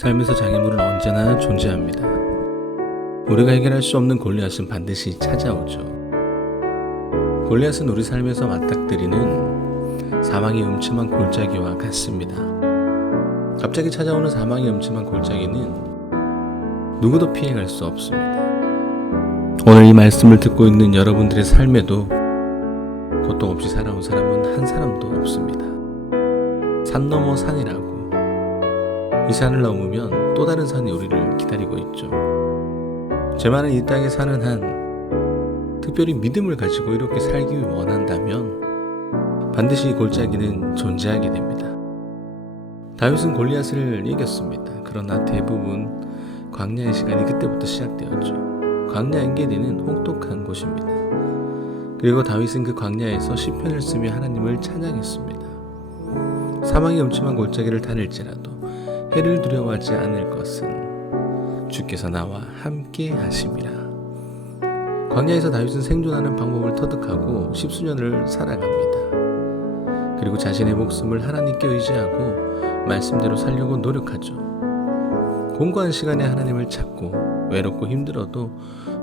삶에서 장애물은 언제나 존재합니다. 우리가 해결할 수 없는 골리앗은 반드시 찾아오죠. 골리앗은 우리 삶에서 맞닥뜨리는 사망의 음침한 골짜기와 같습니다. 갑자기 찾아오는 사망의 음침한 골짜기는 누구도 피해갈 수 없습니다. 오늘 이 말씀을 듣고 있는 여러분들의 삶에도 고통 없이 살아온 사람은 한 사람도 없습니다. 산 넘어 산이라고 이 산을 넘으면 또 다른 산이 우리를 기다리고 있죠. 제만은 이 땅에 사는 한 특별히 믿음을 가지고 이렇게 살기 원한다면 반드시 이 골짜기는 존재하게 됩니다. 다윗은 골리앗을 이겼습니다. 그러나 대부분 광야의 시간이 그때부터 시작되었죠. 광야 엔게디는 혹독한 곳입니다. 그리고 다윗은 그 광야에서 시편을 쓰며 하나님을 찬양했습니다. 사망의 음침한 골짜기를 다닐지라도 해를 두려워하지 않을 것은 주께서 나와 함께 하심이라. 광야에서 다윗은 생존하는 방법을 터득하고 십수년을 살아갑니다. 그리고 자신의 목숨을 하나님께 의지하고 말씀대로 살려고 노력하죠. 공고한 시간에 하나님을 찾고 외롭고 힘들어도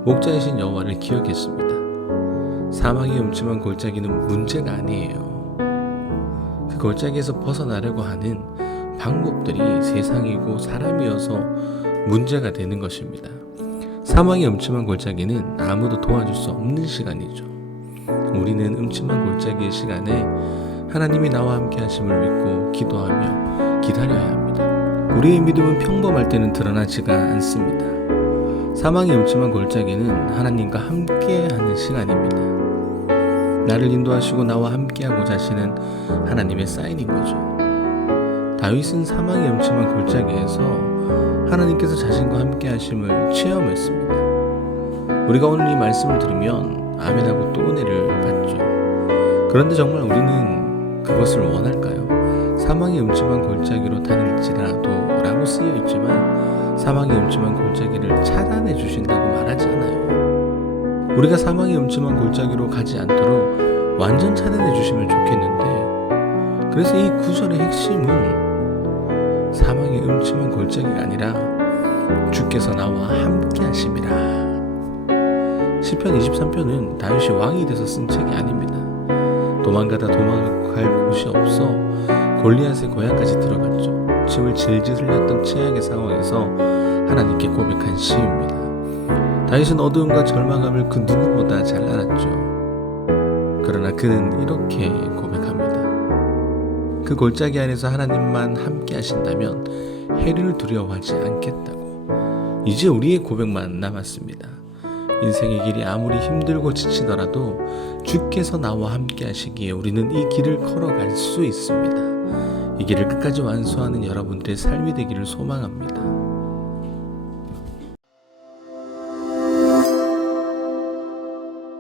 목자이신 여호와를 기억했습니다. 사망의 음침한 골짜기는 문제가 아니에요. 그 골짜기에서 벗어나려고 하는 방법들이 세상이고 사람이어서 문제가 되는 것입니다. 사망의 음침한 골짜기는 아무도 도와줄 수 없는 시간이죠. 우리는 음침한 골짜기의 시간에 하나님이 나와 함께 하심을 믿고 기도하며 기다려야 합니다. 우리의 믿음은 평범할 때는 드러나지가 않습니다. 사망의 음침한 골짜기는 하나님과 함께 하는 시간입니다. 나를 인도하시고 나와 함께하고자 하시는 하나님의 사인인 거죠. 다윗은 사망의 음침한 골짜기에서 하나님께서 자신과 함께 하심을 체험했습니다. 우리가 오늘 이 말씀을 들으면 아멘하고 또 은혜를 받죠. 그런데 정말 우리는 그것을 원할까요? 사망의 음침한 골짜기로 다닐지라도 라고 쓰여 있지만 사망의 음침한 골짜기를 차단해 주신다고 말하지 않아요. 우리가 사망의 음침한 골짜기로 가지 않도록 완전 차단해 주시면 좋겠는데 그래서 이 구절의 핵심은 사망의 음침한 골짜기가 아니라 주께서 나와 함께 하심이라. 시편 23편은 다윗이 왕이 돼서 쓴 책이 아닙니다. 도망가다 도망갈 곳이 없어 골리앗의 고향까지 들어갔죠. 침을 질질 흘렸던 최악의 상황에서 하나님께 고백한 시입니다. 다윗은 어두움과 절망함을 그 누구보다 잘 알았죠. 그러나 그는 이렇게 고백합니다. 그 골짜기 안에서 하나님만 함께 하신다면 해를 두려워하지 않겠다고. 이제 우리의 고백만 남았습니다. 인생의 길이 아무리 힘들고 지치더라도 주께서 나와 함께 하시기에 우리는 이 길을 걸어갈 수 있습니다. 이 길을 끝까지 완수하는 여러분들의 삶이 되기를 소망합니다.